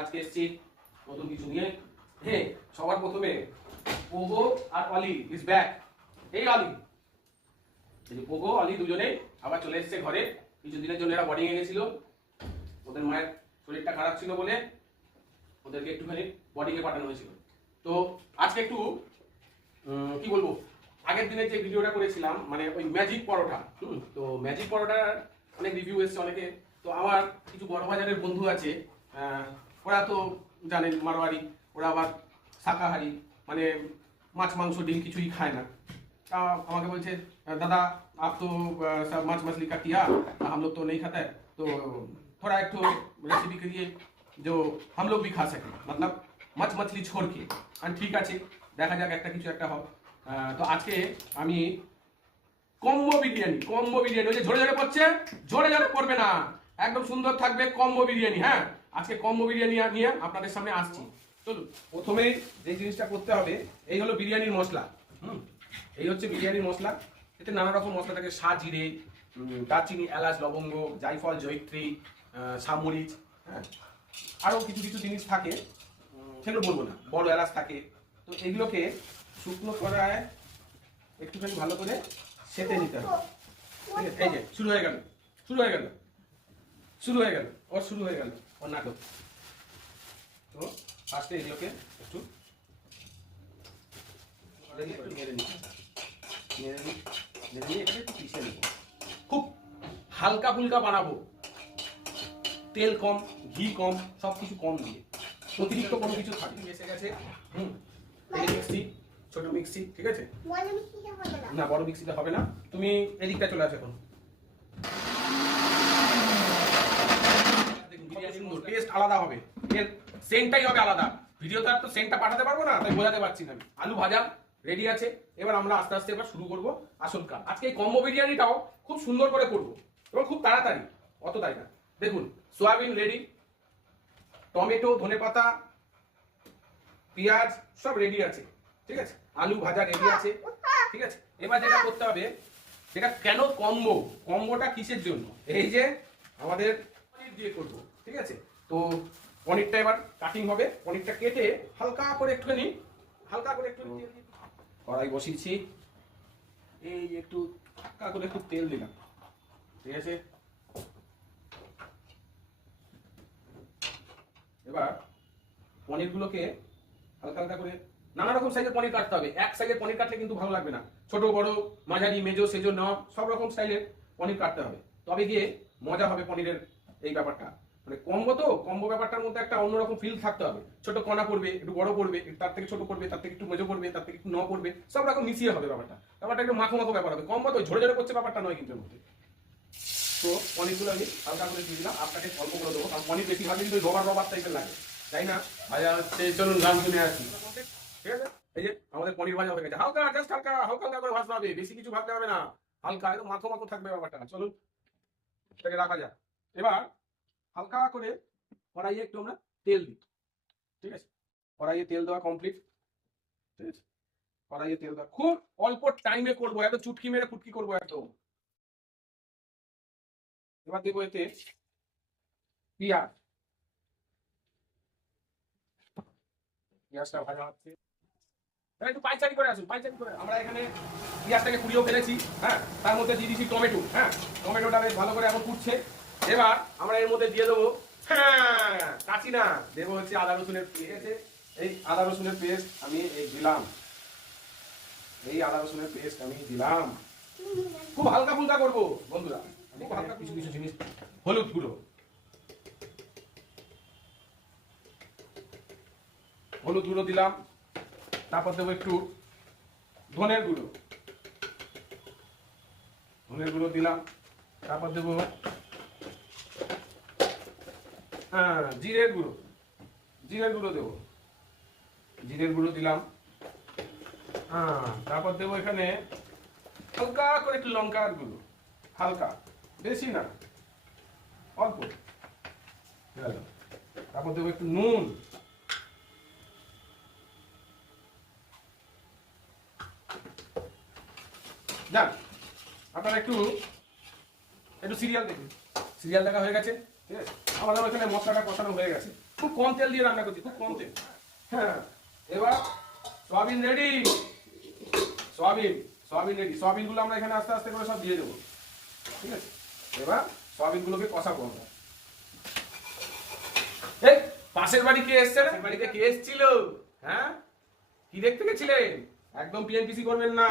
আজকে এসেছি নতুন কিছু নিয়ে। হ্যাঁ, সবার প্রথমে Pogo R Oli is back. এই অলি, এই যে পোগো অলি দুজনেই আবার চলে এসেছে ঘরে। কিছুদিনের জন্য এরা বোর্ডিং এ গেছিল, ওদের মায়ের শরীরটা খারাপ ছিল বলে ওদেরকে একটুখানি বোর্ডিং এ পাঠানো হয়েছিল। তো আজকে একটু কি বলবো, আগের দিনে যে ভিডিওটা করেছিলাম মানে ওই ম্যাজিক পরোটা, তো ম্যাজিক পরোটার অনেক রিভিউ এসছে অনেকে। তো আমার কিছু বড় বাজারের বন্ধু আছে, ওরা তো জানেন মারোয়ারি, ওরা আবার শাকাহারি, মানে মাছ মাংস ডিম কিছুই খায় না। তা আমাকে বলছে, दादा आप तो सब माछ मछली का किया, हम लोग तो नहीं खाता है, तो थोड़ा एक तो रेसिपी करिए जो हम लोग भी खा सके, मतलब মাছ মাছলি छोड़ के। আর ঠিক আছে, দেখা যাক একটা কিছু একটা হোক। তো আজকে আমি কম্বো বিরিয়ানি, ওই যে ঝরে ঝরে পড়ছে, ঝরে ঝরে পড়বে না, একদম সুন্দর থাকবে কম্বো বিরিয়ানি। হ্যাঁ, আজকে কম্বো বিরিয়ানি নিয়ে আপনাদের সামনে আসছি। চলুন, প্রথমেই যে জিনিসটা করতে হবে, এই হলো বিরিয়ানির মশলা। এই হচ্ছে বিরিয়ানির মশলা। এতে নানা রকম মশলা থাকে, সাজিরে, দারচিনি, এলাচ, লবঙ্গ, জায়ফল, জয়িত্রী, সামরিচ, হ্যাঁ, আরও কিছু কিছু জিনিস থাকে, সেগুলো বলবো না, বড় এলাচ থাকে। তো এগুলোকে শুকনো কড়ায় একটুখানি ভালো করে সেঁতে নিতে হবে। ঠিক আছে, এই যে শুরু হয়ে গেল ওর নাটক। তো ফার্স্টে এগুলোকে একটু নেড়ে নিয়ে একটু পিষে নেবো। খুব হালকা ফুলকা বানাবো, তেল কম, ঘি কম, সবকিছু কম দিয়ে, অতিরিক্ত কোনো কিছু থাকবে। এসে গেছে মিক্সি, ছোট মিক্সি, ঠিক আছে না, বড় মিক্সিতে হবে না। তুমি এদিকটা চলে আসো এখন। টেস্ট আলাদা হবে, এর সেন্টটাই হবে আলাদা। ভিডিওতে আর তো সেন্টটা পাঠাতে পারবো না, তাই বোঝাতে পারছি না। আলু ভাজা রেডি আছে, এবার আমরা আস্তে আস্তে এবার শুরু করবো আসল কাজ। আজকে এই কম্বো বিরিয়ানিটাও খুব সুন্দর করে করবো এবং খুব তাড়াতাড়ি, অত তাই না। দেখুন, সোয়াবিন রেডি, টমেটো, ধনেপাতা, পেঁয়াজ সব রেডি আছে, ঠিক আছে, আলু ভাজা রেডি আছে, ঠিক আছে। এবার যেটা করতে হবে, সেটা কেন কম্বোটা কিসের জন্য, এই যে আমাদের পনির দিয়ে করবো, ঠিক আছে। তো পনিরটা এবার কাটিং হবে, পনিরটা কেটে হালকা করে একটুখানি কড়াই বসিয়েছি, এই একটু হালকা করে একটু তেল দিলাম, ঠিক আছে। এবার পনিরগুলোকে হালকা করে নানা রকম সাইজের পনির কাটতে হবে। এক সাইজের পনির কাটলে কিন্তু ভালো লাগবে না, ছোট বড়, মাঝারি, মেজো, সেজো, নব, সব রকম স্টাইলের পনির কাটতে হবে, তবে গিয়ে মজা হবে পনিরের এই ব্যাপারটা। মানে কম্বো ব্যাপারটার মধ্যে একটা অন্যরকম ফিল থাকতে হবে। ছোট কণা পড়বে, একটু বড় পড়বে, তার থেকে ছোট পড়বে, তার থেকে একটু মেজো পড়বে, তার থেকে একটু ন পড়বে, সব রকম মিশিয়ে হবে ব্যাপারটা একটু মাখো ব্যাপার হবে। কম্বো তো ঝরে ঝরে করছে ব্যাপারটা নয় কিন্তু এর মধ্যে। তো পনিরগুলো আমি হালকা করে দিয়ে দিলাম, আপনাকে অল্প করে দেবো, কারণ পনির বেশি ভাবে কিন্তু রবার টাইপের লাগে, তাই না। ভাজা হচ্ছে, চলুন গান শুনে আসি, ঠিক আছে। এই যে আমাদের পনির ভাজা হয়ে গেছে, হালকা করে ভাজতে হবে, বেশি কিছু ভাজতে হবে না, হালকা একদম মাখো থাকবে ব্যাপারটা। চলুন এটাকে রাখা যাক। এবার হালকা করে কড়াইয়ে একটু আমরা তেল দিই, ঠিক আছে। কড়াইয়ে তেল দেওয়া কমপ্লিট, ঠিক আছে। কড়াইয়ে তেল দেওয়া খুব অল্প টাইমে করবো, এত চুটকি মেরে ফুটকি করবো একদম। এবার দেবো এতে পেঁয়াজটা ভাজা হচ্ছে, একটু পাইচারি করে আসুন, আমরা এখানে পেঁয়াজটাকে কুড়িয়েও ফেলেছি, হ্যাঁ। তার মধ্যে দিয়ে দিচ্ছি টমেটো, হ্যাঁ, টমেটোটা বেশ ভালো করে এখন ফুটছে। এবার আমরা এর মধ্যে দিয়ে দেবো, হ্যাঁ, কাঁচি না, দেবো হচ্ছে আদা রসুনের পেস্ট। এই আদা রসুনের পেস্ট আমি দিলাম, খুব হালকা ফুলকা করবো বন্ধুরা, খুব হালকা। কিছু জিনিস, হলুদ গুঁড়ো দিলাম, তারপর দেবো একটু ধনের গুঁড়ো দিলাম, তারপর দেবো জিরের গুঁড়ো দেবো, জিরের গুঁড়ো দিলাম, তারপর দেবো এখানে হালকা করে একটু লঙ্কার গুঁড়ো, হালকা, বেশি না, অল্প। তারপর দেবো একটু নুন, যান আপনারা একটু সিরিয়াল দেখুন। সিরিয়াল দেখা হয়ে গেছে, ঠিক আছে। আমাদের ওখানে মশলাটা কষানো হয়ে গেছে, খুব কম তেল দিয়ে রান্না করছি, খুব কম তেল। হ্যাঁ, এবার সয়াবিন রেডি, সয়াবিন রেডি। সয়াবিনগুলো আমরা এখানে আস্তে আস্তে করে সব দিয়ে দেবো, ঠিক আছে? এবার সয়াবিনগুলোকে কষা করবো। এই পাশের বাড়ি কে এসছে না? বাড়িতে কে এসেছিল? হ্যাঁ, কি দেখতে গেছিলেন? একদম পিএনপিসি করবেন না।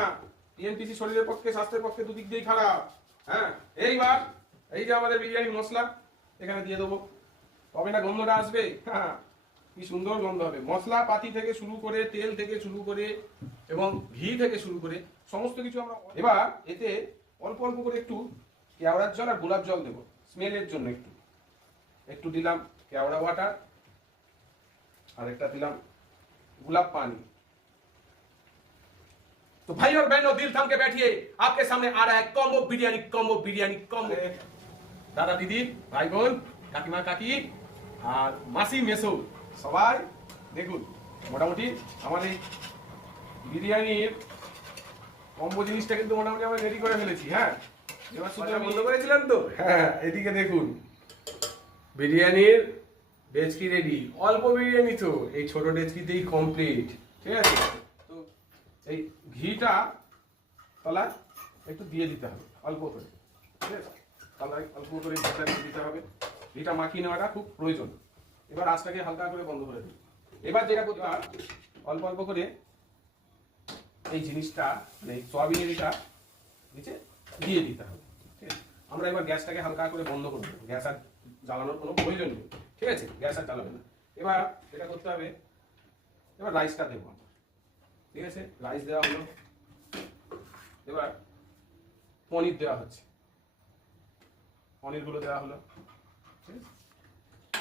পিএনপিসি শরীরের পক্ষে, স্বাস্থ্যের পক্ষে দুদিক দিয়েই খারাপ। হ্যাঁ, এইবার এই যে আমাদের বিরিয়ানি মশলা এখানে দিয়ে দেবো, তবে না গন্ধটা আসবে। হ্যাঁ, কি সুন্দর গন্ধ হবে। মশলা পাতি থেকে শুরু করে, তেল থেকে শুরু করে এবং ঘি থেকে শুরু করে সমস্ত কিছু আমরা। এবার এতে অল্প অল্প করে একটু কেওড়ার জল আর গোলাপ জল দেবো স্মেলের জন্য। একটু একটু দিলাম কেওড়া ওয়াটার, আর একটা দিলাম गुलाब पानी। तो भाई और बहनों, दिल थाम के बैठिए, आपके सामने आ रहा है combo biryani, combo biryani, combo. दादा दीदी, भाई বোন, কাকিমা কাকি আর মাসি মেসো সবাই দেখুন, মোটামুটি আমার এই বিরিয়ানির কম্বো জিনিসটা কিন্তু মোটামুটি আমরা রেডি করে ফেলেছি। হ্যাঁ, এবার শুধু বন্ধ করেছিলাম তো। হ্যাঁ, এদিকে দেখুন বিরিয়ানির ডেচকি রেডি। অল্প বিরিয়ানি তো, এই ছোট ডেচকিতেই কমপ্লিট, ঠিক আছে? তো এই ঘিটা তলা একটু দিয়ে দিতে হবে অল্প করে, ঠিক আছে? তলায় অল্প করে ঘিটা দিতে হবে। ঘিটা মাখিয়ে নেওয়াটা খুব প্রয়োজন। এবার আঁচটাকে হালকা করে বন্ধ করে দিই। এবার যেটা করতে হবে, অল্প অল্প করে এই জিনিসটা, মানে সয়াবিনের এটা নিচে দিয়ে দিতে হবে, ঠিক আছে? আমরা এবার গ্যাসটাকে হালকা করে বন্ধ করে দেবো। গ্যাস আর জ্বালানোর কোনো প্রয়োজন নেই, ঠিক আছে? গ্যাস আর জ্বালাবে না। এবার যেটা করতে হবে, এবার রাইসটা দেবো আমরা, ঠিক আছে? রাইস দেওয়া হলো। এবার পনির দেওয়া হচ্ছে, পনিরগুলো দেওয়া হলো, ঠিক আছে?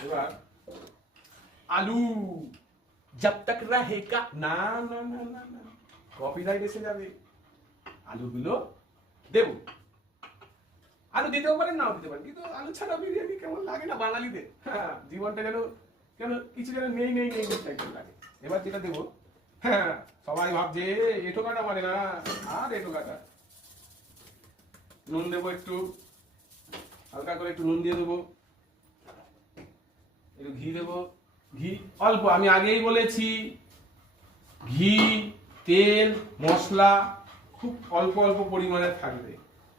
এবার আলু जब तक रहेगा না না না না না, কপিরাইট এসে যাবে। আলুগুলো দেবো। আলু দিতেও পারেন, নাও দিতে পারেন, কিন্তু আলু ছাড়া বিরিয়ানি কেমন লাগে না বাঙালিদের। হ্যাঁ, জীবনটা যেন কেন কিছু যেন নেই নেই নেই টাইপের লাগে। এবার যেটা দেবো, হ্যাঁ, সবাই ভাবছে এঁটো কাটা মানে না, আর এঁটো কাটা। নুন দেবো একটু, হালকা করে একটু নুন দিয়ে দেবো, একটু ঘি দেবো। ঘি অল্প, আমি আগেই বলেছি ঘি, তেল, মশলা খুব অল্প অল্প পরিমাণে থাকবে।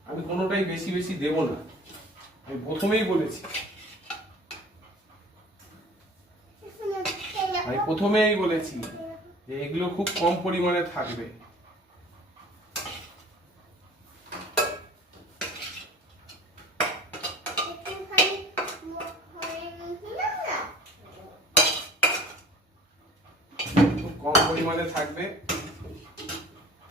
আমি কোনোটাই বেশি বেশি দেব না, আমি প্রথমেই বলেছি। যে এগুলো খুব কম পরিমাণে থাকবে। খুব কম পরিমাণে থাকবে।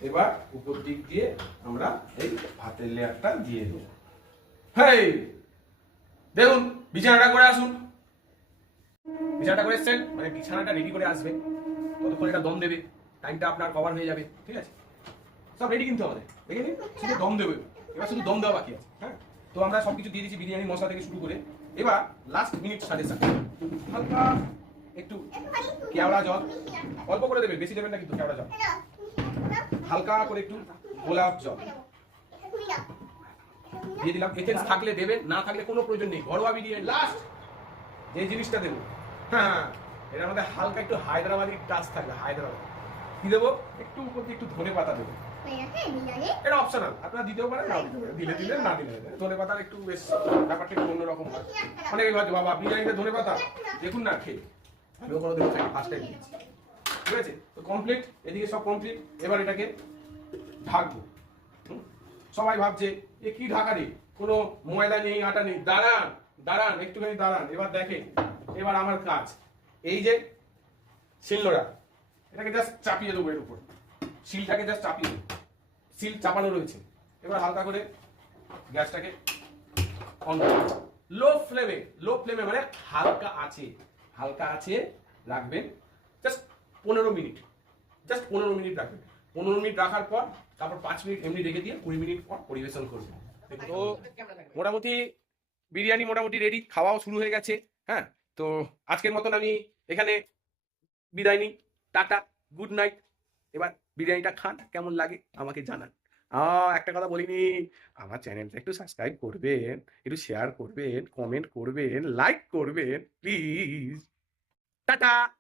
এবার উপর দিক দিয়ে আমরা এই ভাতের লেয়ারটা দিয়ে দেবো। হেই দেখুন, বিছানাটা করে আসুন। বিছানাটা করে এসছেন মানে বিছানাটা রেডি করে আসবে, ততক্ষণ এটা দম দেবে, টাইমটা আপনার কভার হয়ে যাবে, ঠিক আছে? সব রেডি কিন্তু আমাদের, দেখে নিন, শুধু দম দেবে। এবার শুধু দম দেওয়া বাকি আছে। হ্যাঁ, তো আমরা সবকিছু দিয়ে দিচ্ছি, বিরিয়ানি মশলা থেকে শুরু করে। এবার লাস্ট মিনিট সাজেশন, হালকা একটু কেওড়া জল অল্প করে দেবেন, বেশি দেবেন না কিন্তু। কেওড়া জল হালকা করে, একটু গোলাপ জল দিয়ে দিলাম। এসেন্স থাকলে দেবেন, না থাকলে কোনো প্রয়োজন নেই। ঘরোয়া বিরিয়ানি লাস্ট যে জিনিসটা দেবো, হ্যাঁ, এটার মধ্যে হালকা একটু হায়দ্রাবাদি টাচ থাকবে। হায়দ্রাবাদ কি দেবো, একটু উপর দিয়ে একটু ধনে পাতা দেবো। এটা অপশনাল, আপনারা দিতেও পারেন, নাও দিতে পারেন, দিলে দিলেন, না দিলে ধনে পাতার একটু বেশ ব্যাপারটা একটু অন্যরকম হয়। অনেকে ভাবছে বাবা বিরিয়ানিতে ধনে পাতা, দেখুন না খেয়ে, আমিও কোনো দিন ফার্স্ট টাইম দিচ্ছি, ঠিক আছে? তো কমপ্লিট, এদিকে সব কমপ্লিট। এবার এটাকে ঢাকবো। সবাই ভাবছে এ কি ঢাকা নেই, কোনো ময়দা নেই, আটা নেই। দাঁড়ান দাঁড়ান, একটুখানি দাঁড়ান। এবার দেখেন, এবার আমার কাজ, এই যে শিলনোড়া, এটাকে জাস্ট চাপিয়ে দেবো এর উপর, শিলটাকে জাস্ট চাপিয়ে দেবো। শিল চাপানো রয়েছে। এবার হালকা করে গ্যাসটাকে অন করবো, লো ফ্লেমে মানে হালকা আছে রাখবেন। জাস্ট 15 মিনিট, জাস্ট 15 মিনিট রাখবেন। 15 মিনিট রাখার পর তারপর 5 মিনিট এমনি রেখে দিয়ে 20 মিনিট পর পরিবেশন করবেন। তো মোটামুটি বিরিয়ানি মোটামুটি রেডি, খাওয়াও শুরু হয়ে গেছে। হ্যাঁ, তো আজকের মতন আমি এখানে বিদায় নিই। Tata, good night. এবার বিরিয়ানিটা খান, কেমন লাগে আমাকে জানান। একটা কথা বলিনি, আমার চ্যানেলটা একটু সাবস্ক্রাইব করবেন, একটু শেয়ার করবেন, কমেন্ট করবেন, লাইক করবেন প্লিজ। টাটা।